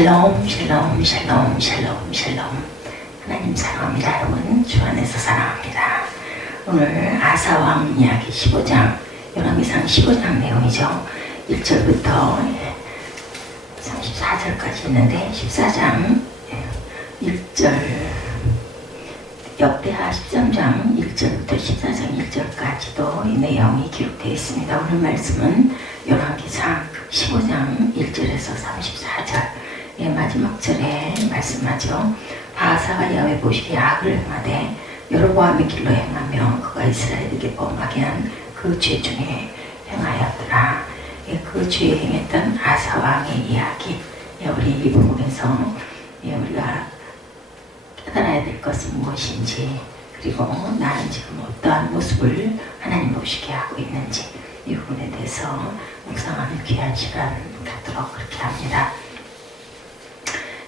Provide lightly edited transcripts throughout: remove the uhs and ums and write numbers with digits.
샬롬 샬롬 샬롬 샬롬 샬롬. 하나님 사랑합니다. 여러분 주 안에서 사랑합니다. 오늘 아사왕 이야기 15장 열왕기상 15장 내용이죠. 1절부터 34절까지 있는데 14장 1절 역대하 13장 1절부터 14장 1절까지도 이 내용이 기록되어 있습니다. 오늘 말씀은 열왕기상 15장 1절에서 34절 마지막 절에 말씀하죠. 바하사가 야훼 보시기에 악을 행하되 여로보암의 길로 행하며 그가 이스라엘에게 범하게 한 그 죄 중에 행하였더라. 그 죄에 행했던 아사 왕의 이야기, 우리 이 부분에서 우리가 깨달아야 될 것은 무엇인지, 그리고 나는 지금 어떠한 모습을 하나님 보시게 하고 있는지 이 부분에 대해서 묵상하는 귀한 시간 갖도록 그렇게 합니다.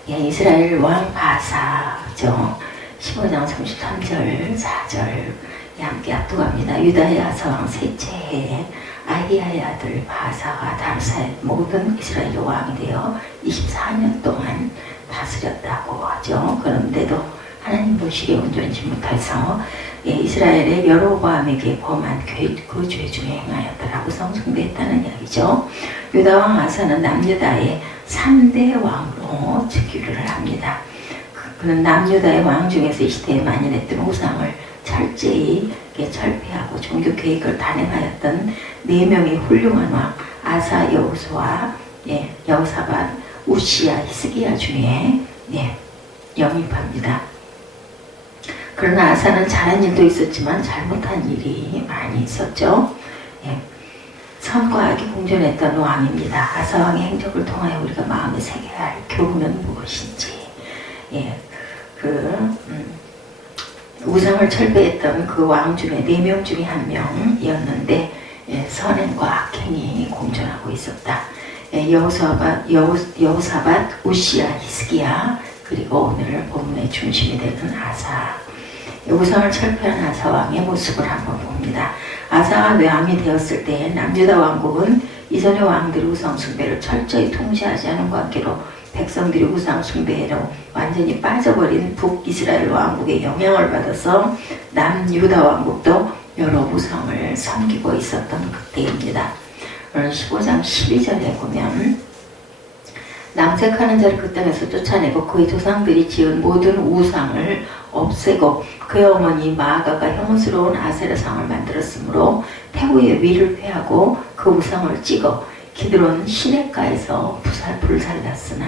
이스라엘 왕 바하사죠. 15장 33절 4절 함께 압도합니다. 유다의 아사왕 셋째 해에 아히야의 아들 바하사가 다르사의 모든 이스라엘 왕이 되어 24년 동안 다스렸다고 하죠. 그런데도 하나님 보시기에 온전치 못해서 이스라엘의 여로보암에게 범한 그 죄 중에 행하였더라고 성숭배했다는 이야기죠. 유다왕 아사는 남유다의 3대 왕으로 즉위를 합니다. 그는 남유다의 왕 중에서 이 시대에 만연했던 우상을 철저히 철폐하고 종교 계획을 단행하였던 4명의 훌륭한 왕 아사, 여호수아, 여호사밧, 우시야, 히스기야 중에 영입합니다. 그러나 아사는 잘한 일도 있었지만 잘못한 일이 많이 있었죠. 선과 악이 공존했던 왕입니다. 아사 왕의 행적을 통하여 우리가 마음에 새겨야 할 교훈은 무엇인지, 우상을 철폐했던 그 왕 중에 4명 중에 1명이었는데 선행과 악행이 공존하고 있었다. 여호사밧, 우시야, 히스기야, 그리고 오늘 본문의 중심이 되는 아사. 우상을 철폐한 아사 왕의 모습을 한번 봅니다. 아사가 왕이 되었을 때 남유다 왕국은 이전의 왕들의 우상 숭배를 철저히 통제하지 않은 관계로 백성들이 우상 숭배로 완전히 빠져버린 북이스라엘 왕국의 영향을 받아서 남유다 왕국도 여러 우상을 섬기고 있었던 그때입니다. 오늘 15장 12절에 보면 남색하는 자를 그 땅에서 쫓아내고 그의 조상들이 지은 모든 우상을 없애고 그의 어머니 마아가가 혐오스러운 아세라상을 만들었으므로 태우의 위를 패하고 그 우상을 찍어 기드론 시냇가에서 불살랐으나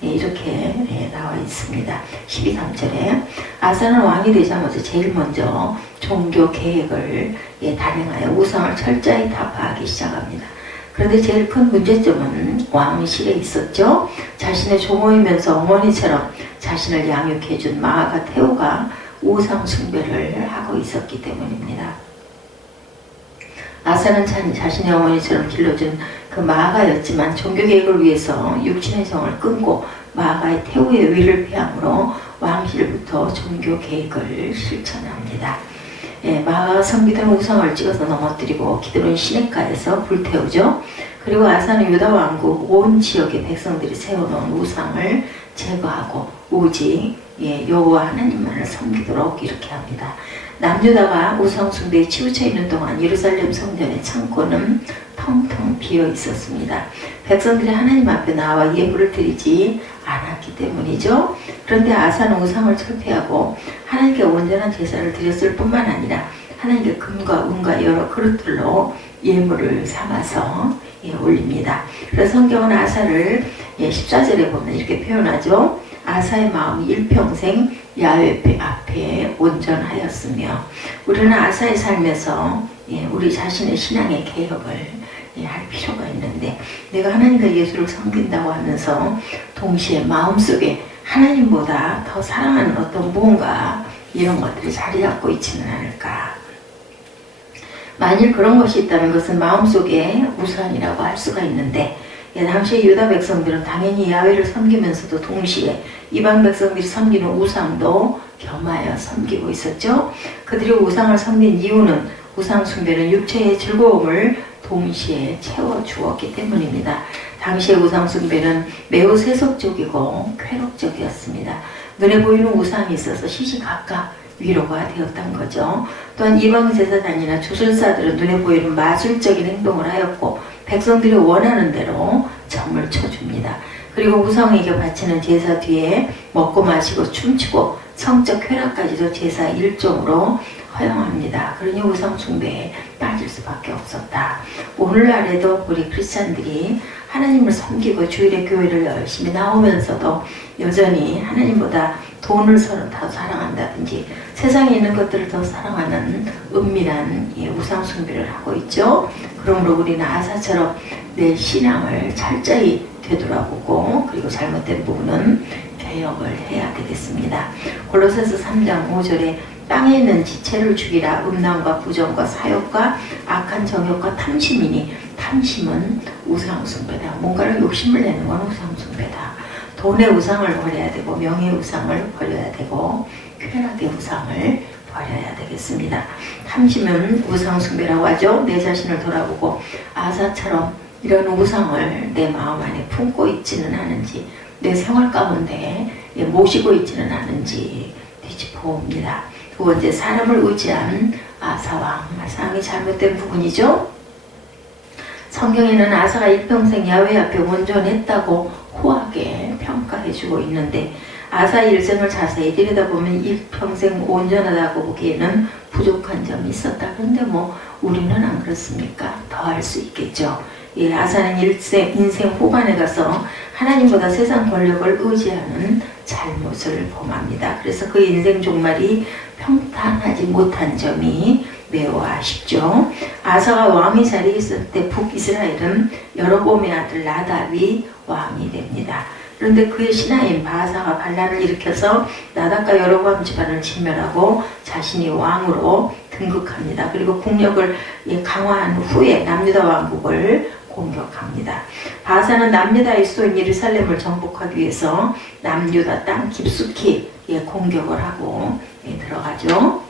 이렇게 나와 있습니다. 12~13절에 아사는 왕이 되자마자 제일 먼저 종교 계획을 단행하여 우상을 철저히 타파하기 시작합니다. 그런데 제일 큰 문제점은 왕실에 있었죠. 자신의 조모이면서 어머니처럼 자신을 양육해준 마아가 태우가 우상 숭배를 하고 있었기 때문입니다. 아사는 자신의 어머니처럼 길러준 그 마아가였지만 종교계획을 위해서 육신의 정을 끊고 마아가의 태우의 위를 피함으로 왕실부터 종교계획을 실천합니다. 마아가 섬기던 우상을 찍어서 넘어뜨리고 기드론 시냇가에서 불태우죠. 그리고 아사는 유다 왕국 온 지역의 백성들이 세워놓은 우상을 제거하고 오직 여호와 하나님만을 섬기도록 이렇게 합니다. 남유다가 우상 숭배에 치우쳐 있는 동안 예루살렘 성전의 창고는 텅텅 비어 있었습니다. 백성들이 하나님 앞에 나와 예물을 드리지 않았기 때문이죠. 그런데 아사는 우상을 철폐하고 하나님께 온전한 제사를 드렸을 뿐만 아니라 하나님께 금과 은과 여러 그릇들로 예물을 삼아서 올립니다. 그래서 성경은 아사를 14절에 보면 이렇게 표현하죠. 아사의 마음이 일평생 야훼 앞에 온전하였으며, 우리는 아사의 삶에서 우리 자신의 신앙의 개혁을 할 필요가 있는데, 내가 하나님과 예수를 섬긴다고 하면서 동시에 마음속에 하나님보다 더 사랑하는 어떤 무언가 이런 것들이 자리 잡고 있지는 않을까. 만일 그런 것이 있다면 그것은 마음속에 우상이라고 할 수가 있는데, 당시에 유다 백성들은 당연히 야훼를 섬기면서도 동시에 이방 백성들이 섬기는 우상도 겸하여 섬기고 있었죠. 그들이 우상을 섬긴 이유는 우상 숭배는 육체의 즐거움을 동시에 채워주었기 때문입니다. 당시의 우상 숭배는 매우 세속적이고 쾌락적이었습니다. 눈에 보이는 우상이 있어서 시시각각 위로가 되었던 거죠. 또한 이방 제사장이나 주술사들은 눈에 보이는 마술적인 행동을 하였고 백성들이 원하는 대로 점을 쳐줍니다. 그리고 우상에게 바치는 제사 뒤에 먹고 마시고 춤추고 성적 쾌락까지도 제사 일종으로 허용합니다. 그러니 우상 숭배에 빠질 수밖에 없었다. 오늘날에도 우리 크리스찬들이 하나님을 섬기고 주일에 교회를 열심히 나오면서도 여전히 하나님보다 돈을 더 사랑한다든지 세상에 있는 것들을 더 사랑하는 은밀한 우상 숭배를 하고 있죠. 그러므로 우리는 아사처럼 내 신앙을 철저히 되돌아보고 그리고 잘못된 부분은 개혁을 해야 되겠습니다. 골로새서 3장 5절에 땅에 있는 지체를 죽이라. 음란과 부정과 사욕과 악한 정욕과 탐심이니 탐심은 우상 숭배다. 뭔가를 욕심을 내는 건 우상 숭배다. 돈의 우상을 버려야 되고 명예의 우상을 버려야 되고 쾌락의 우상을 버려야 되겠습니다. 탐심은 우상 숭배라고 하죠. 내 자신을 돌아보고 아사처럼 이런 우상을 내 마음 안에 품고 있지는 않은지 내 생활 가운데 모시고 있지는 않은지 뒤집어봅니다. 두 번째, 사람을 의지한 아사왕. 아사왕이 잘못된 부분이죠. 성경에는 아사가 일평생 야훼 앞에 온전했다고 호하게 평가해주고 있는데 아사 일생을 자세히 들여다보면 일평생 온전하다고 보기에는 부족한 점이 있었다. 그런데 우리는 안 그렇습니까? 더 할 수 있겠죠. 아사는 인생 후반에 가서 하나님보다 세상 권력을 의지하는 잘못을 범합니다. 그래서 그 인생 종말이 평탄하지 못한 점이 매우 아쉽죠. 아사가 왕의 자리에 있을 때 북이스라엘은 여로보암의 아들 나답이 왕이 됩니다. 그런데 그의 신하인 바사가 반란을 일으켜서 나답과 여로보암 집안을 진멸하고 자신이 왕으로 등극합니다. 그리고 국력을 강화한 후에 남유다 왕국을 공격합니다. 바사는 남유다의 수도인 예루살렘을 정복하기 위해서 남유다 땅 깊숙이 공격을 하고 들어가죠.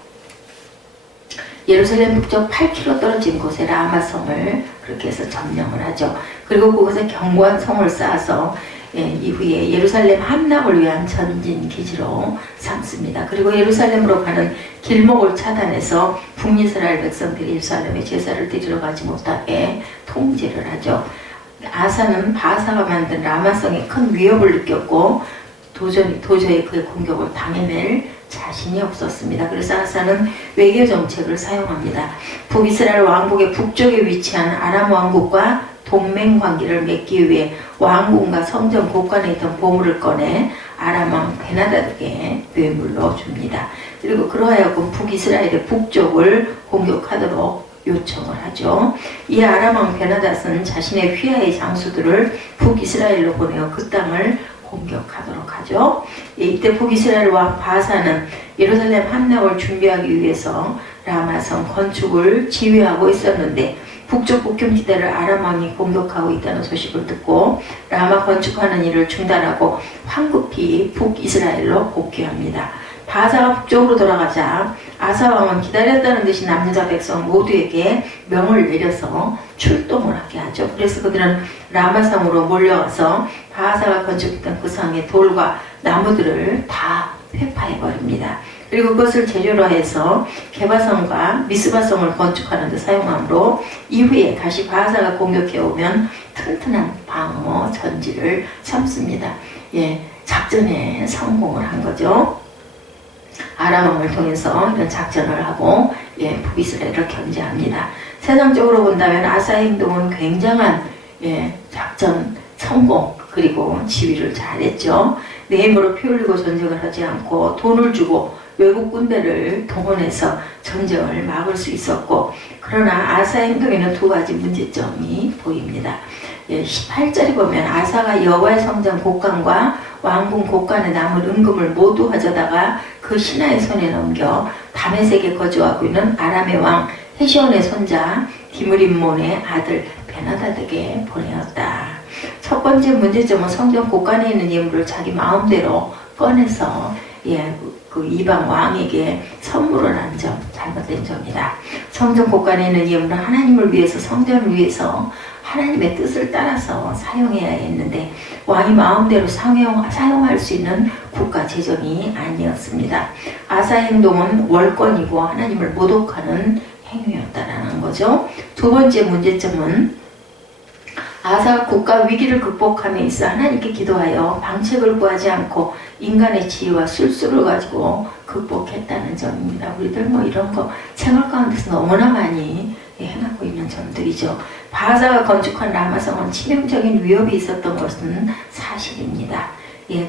예루살렘 북쪽 8km 떨어진 곳에 라마성을 그렇게 해서 점령을 하죠. 그리고 그곳에 견고한 성을 쌓아서 이후에 예루살렘 함락을 위한 전진 기지로 삼습니다. 그리고 예루살렘으로 가는 길목을 차단해서 북이스라엘 백성들이 예루살렘에 제사를 드리러 가지 못하게 통제를 하죠. 아사는 바사가 만든 라마성에 큰 위협을 느꼈고 도저히 그의 공격을 당해낼 자신이 없었습니다. 그래서 아사는 외교 정책을 사용합니다. 북이스라엘 왕국의 북쪽에 위치한 아람 왕국과 동맹 관계를 맺기 위해 왕궁과 성전 곳간에 있던 보물을 꺼내 아람 왕 베나다드에게 뇌물로 줍니다. 그리고 그러하여금 북이스라엘의 북쪽을 공격하도록 요청을 하죠. 이 아람 왕 베나닷은 자신의 휘하의 장수들을 북이스라엘로 보내어 그 땅을 공격하도록 하죠. 이때 북이스라엘 왕 바사는 예루살렘 함락을 준비하기 위해서 라마성 건축을 지휘하고 있었는데 북쪽 국경지대를 아람 왕이 공격하고 있다는 소식을 듣고 라마 건축하는 일을 중단하고 황급히 북이스라엘로 복귀합니다. 바사가 북쪽으로 돌아가자 아사 왕은 기다렸다는 듯이 남유다 백성 모두에게 명을 내려서 출동을 하게 하죠. 그래서 그들은 라마성으로 몰려와서 바사가 건축했던 그 성의 돌과 나무들을 다 회파해버립니다. 그리고 그것을 재료로 해서 게바성과 미스바성을 건축하는 데 사용하므로 이후에 다시 바사가 공격해오면 튼튼한 방어 전지를 삼습니다. 작전에 성공을 한 거죠. 아람 왕을 통해서 이런 작전을 하고 북이스라엘을 견제합니다. 세상적으로 본다면 아사의 행동은 굉장한 작전 성공 그리고 지휘를 잘했죠. 내 힘으로 피 흘리고 전쟁을 하지 않고 돈을 주고 외국 군대를 동원해서 전쟁을 막을 수 있었고, 그러나 아사의 행동에는 두 가지 문제점이 보입니다. 18절에 보면 아사가 여호와의 성전 곳간과 왕궁 곳간에 남은 은금을 모두 가져다가 그 신하의 손에 넘겨 다메섹에 거주하고 있는 아람의 왕 헤시온의 손자 디므림몬의 아들 베나다드에게 보내었다. 첫 번째 문제점은 성전 곳간에 있는 예물을 자기 마음대로 꺼내서 그 이방 왕에게 선물을 한 점, 잘못된 점이다. 성전 곳간에 있는 예물은 하나님을 위해서, 성전을 위해서 하나님의 뜻을 따라서 사용해야 했는데 왕이 마음대로 사용할 수 있는 국가 재정이 아니었습니다. 아사의 행동은 월권이고 하나님을 모독하는 행위였다라는 거죠. 두 번째 문제점은 아사가 국가 위기를 극복함에 있어 하나님께 기도하여 방책을 구하지 않고 인간의 지혜와 술수를 가지고 극복했다는 점입니다. 우리들 뭐 이런 거 생활 가운데서 너무나 많이 행하고 있는 점들이죠. 바하사가 건축한 라마성은 치명적인 위협이 있었던 것은 사실입니다.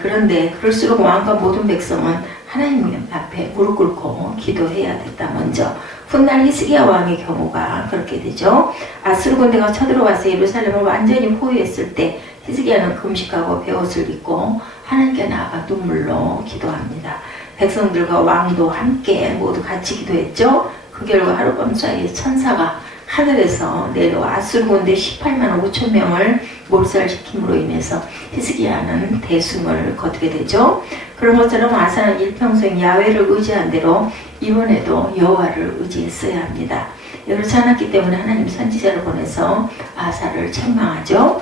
그런데 그럴수록 왕과 모든 백성은 하나님 앞에 무릎 꿇고 기도해야 됐다. 먼저 훗날 히스기야 왕의 경우가 그렇게 되죠. 아수르 군대가 쳐들어와서 예루살렘을 완전히 포위했을 때 히스기야는 금식하고 베옷을 입고 하나님께 나아가 눈물로 기도합니다. 백성들과 왕도 함께 모두 같이 기도했죠. 그 결과 하룻밤 사이에 천사가 하늘에서 내려와 아수르 군대 18만 5천 명을 몰살시킴으로 인해서 히스기야는 대승을 거두게 되죠. 그런 것처럼 아사는 일평생 야훼를 의지한 대로 이번에도 여호와를 의지했어야 합니다. 그렇지 않았기 때문에 하나님 선지자를 보내서 아사를 책망하죠.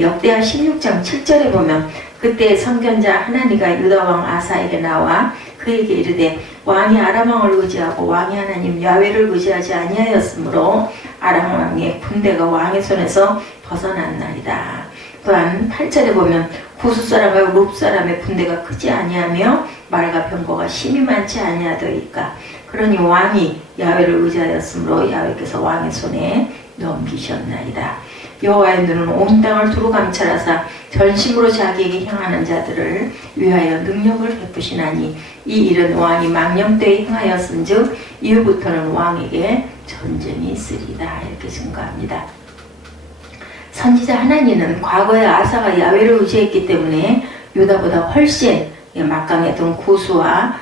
역대하 16장 7절에 보면 그때 선견자 하나니가 유다왕 아사에게 나와 그에게 이르되 왕이 아람 왕을 의지하고 왕이 하나님 야훼를 의지하지 아니하였으므로 아람 왕의 군대가 왕의 손에서 벗어난 날이다. 또한 8절에 보면 구스 사람과 룹 사람의 군대가 크지 아니하며 말과 병거가 심히 많지 아니하더이까 그러니 왕이 야훼를 의지하였으므로 야훼께서 왕의 손에 넘기셨나이다. 여호와의 눈은 온 땅을 두루 감찰하사 전심으로 자기에게 향하는 자들을 위하여 능력을 베푸시나니 이 일은 왕이 망령되이 행하였은즉 이후부터는 왕에게 전쟁이 있으리다. 이렇게 증거합니다. 선지자 하나니는 과거에 아사가 야훼를 의지했기 때문에 유다보다 훨씬 막강했던 구스와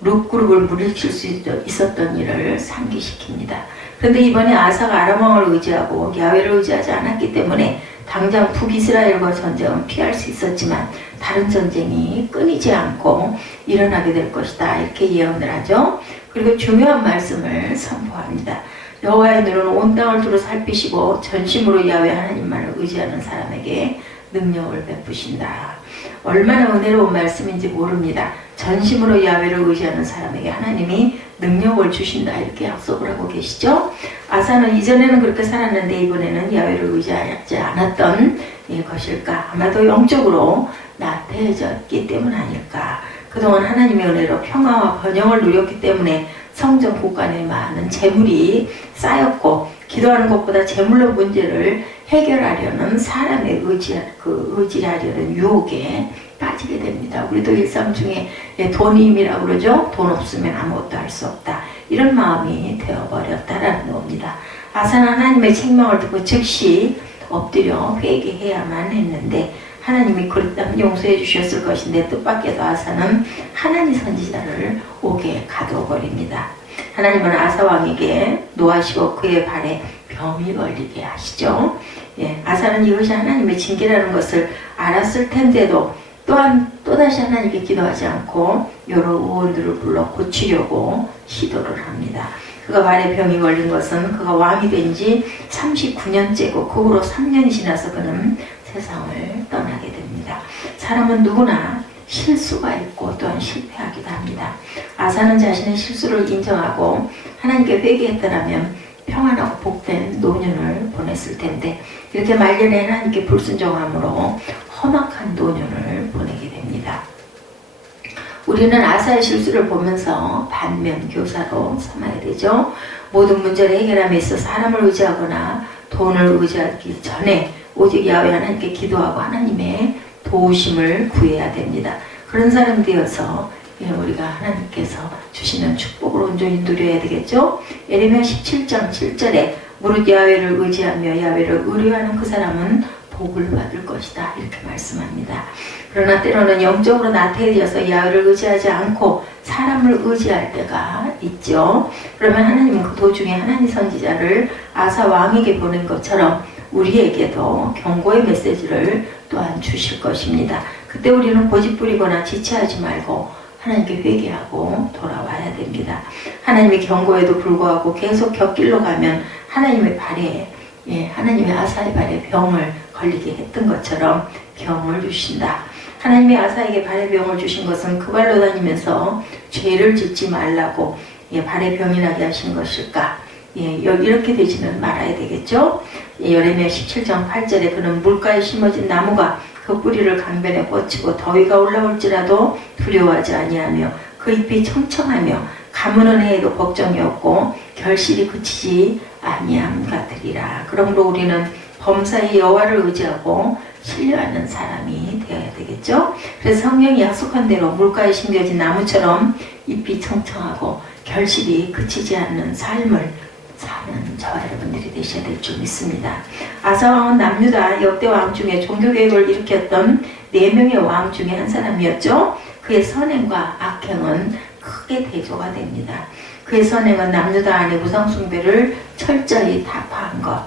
룹그룹을 물리칠 수 있었던 일을 상기시킵니다. 그런데 이번에 아사가 아람 왕을 의지하고 야훼를 의지하지 않았기 때문에 당장 북이스라엘과 전쟁은 피할 수 있었지만 다른 전쟁이 끊이지 않고 일어나게 될 것이다. 이렇게 예언을 하죠. 그리고 중요한 말씀을 선포합니다. 여호와의 눈은 온 땅을 두루 살피시고 전심으로 야훼 하나님만을 의지하는 사람에게 능력을 베푸신다. 얼마나 은혜로운 말씀인지 모릅니다. 전심으로 야훼를 의지하는 사람에게 하나님이 능력을 주신다. 이렇게 약속을 하고 계시죠. 아사는 이전에는 그렇게 살았는데 이번에는 야훼를 의지하지 않았던 것일까? 아마도 영적으로 나태해졌기 때문 아닐까? 그동안 하나님의 은혜로 평화와 번영을 누렸기 때문에 성전 곳간에 많은 재물이 쌓였고 기도하는 것보다 재물로 문제를 해결하려는 사람의 의지하려는 유혹에 빠지게 됩니다. 우리도 일상 중에 돈이 힘이라고 그러죠. 돈 없으면 아무것도 할 수 없다. 이런 마음이 되어버렸다라는 겁니다. 아사는 하나님의 책망을 듣고 즉시 엎드려 회개해야만 했는데 하나님이 그랬다면 용서해 주셨을 것인데 뜻밖에도 아사는 하나님 선지자를 옥에 가둬버립니다. 하나님은 아사 왕에게 노하시고 그의 발에 병이 걸리게 하시죠. 아사는 이것이 하나님의 징계라는 것을 알았을 텐데도 또한 또다시 하나님께 기도하지 않고 여러 의원들을 불러 고치려고 시도를 합니다. 그가 발에 병이 걸린 것은 그가 왕이 된 지 39년째고 그 후로 3년이 지나서 그는 세상을 떠나게 됩니다. 사람은 누구나 실수가 있고 또한 실패하기도 합니다. 아사는 자신의 실수를 인정하고 하나님께 회개했더라면 평안하고 복된 노년을 보냈을 텐데 이렇게 말년에 하나님께 불순종함으로 험악한 노년을 보내게 됩니다. 우리는 아사의 실수를 보면서 반면 교사로 삼아야 되죠. 모든 문제를 해결함에 있어 사람을 의지하거나 돈을 의지하기 전에 오직 야훼 하나님께 기도하고 하나님의 도우심을 구해야 됩니다. 그런 사람 되어서 우리가 하나님께서 주시는 축복을 온전히 누려야 되겠죠. 예레미야 17장 7절에 무릇 야훼를 의지하며 야훼를 의뢰하는 그 사람은 복을 받을 것이다. 이렇게 말씀합니다. 그러나 때로는 영적으로 나태해져서 야훼를 의지하지 않고 사람을 의지할 때가 있죠. 그러면 하나님은 그 도중에 하나님 선지자를 아사 왕에게 보낸 것처럼 우리에게도 경고의 메시지를 또한 주실 것입니다. 그때 우리는 고집부리거나 지체하지 말고 하나님께 회개하고 돌아와야 됩니다. 하나님의 경고에도 불구하고 계속 곁길로 가면 하나님의 발에 예, 하나님의 아사의 발에 병을 걸리게 했던 것처럼 병을 주신다. 하나님이 아사에게 발에 병을 주신 것은 그 발로 다니면서 죄를 짓지 말라고 발에 병이 나게 하신 것일까? 이렇게 되지는 말아야 되겠죠? 예레미야 17장 8절에 그는 물가에 심어진 나무가 그 뿌리를 강변에 뻗치고 더위가 올라올지라도 두려워하지 아니하며 그 잎이 청청하며 가무는 해에도 걱정이 없고 결실이 그치지 아니함 같으리라. 그러므로 우리는 범사의 여호와를 의지하고 신뢰하는 사람이 되어야 되겠죠. 그래서 성경이 약속한 대로 물가에 심겨진 나무처럼 잎이 청청하고 결실이 그치지 않는 삶을 사는 저와 여러분들이 되셔야 될 줄 믿습니다. 아사 왕은 남유다 역대 왕 중에 종교개혁을 일으켰던 4명의 왕 중에 한 사람이었죠. 그의 선행과 악행은 크게 대조가 됩니다. 그의 선행은 남유다 안에 우상숭배를 철저히 타파한 것,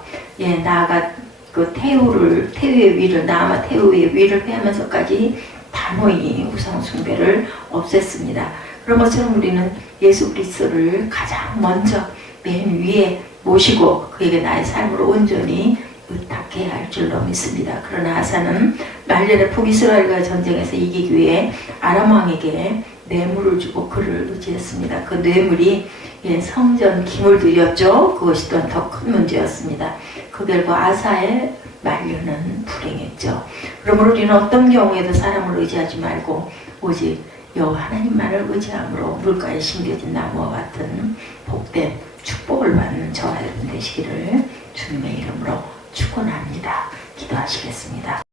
나아가 그 태우의 위를, 나아마 태우의 위를 패하면서까지 단호히 우상숭배를 없앴습니다. 그런 것처럼 우리는 예수 그리스도를 가장 먼저 맨 위에 모시고 그에게 나의 삶으로 온전히 의탁해야 할 줄로 믿습니다. 그러나 아사는 말년에 북이스라엘과의 전쟁에서 이기기 위해 아람 왕에게 뇌물을 주고 그를 의지했습니다. 그 뇌물이 성전 기물들이었죠. 그것이 또한 더 큰 문제였습니다. 그 결과 아사의 말년은 불행했죠. 그러므로 우리는 어떤 경우에도 사람을 의지하지 말고 오직 여호와 하나님만을 의지함으로 물가에 심겨진 나무와 같은 복된 축복을 받는 저와 여러분 되시기를 주님의 이름으로 축원합니다. 기도하시겠습니다.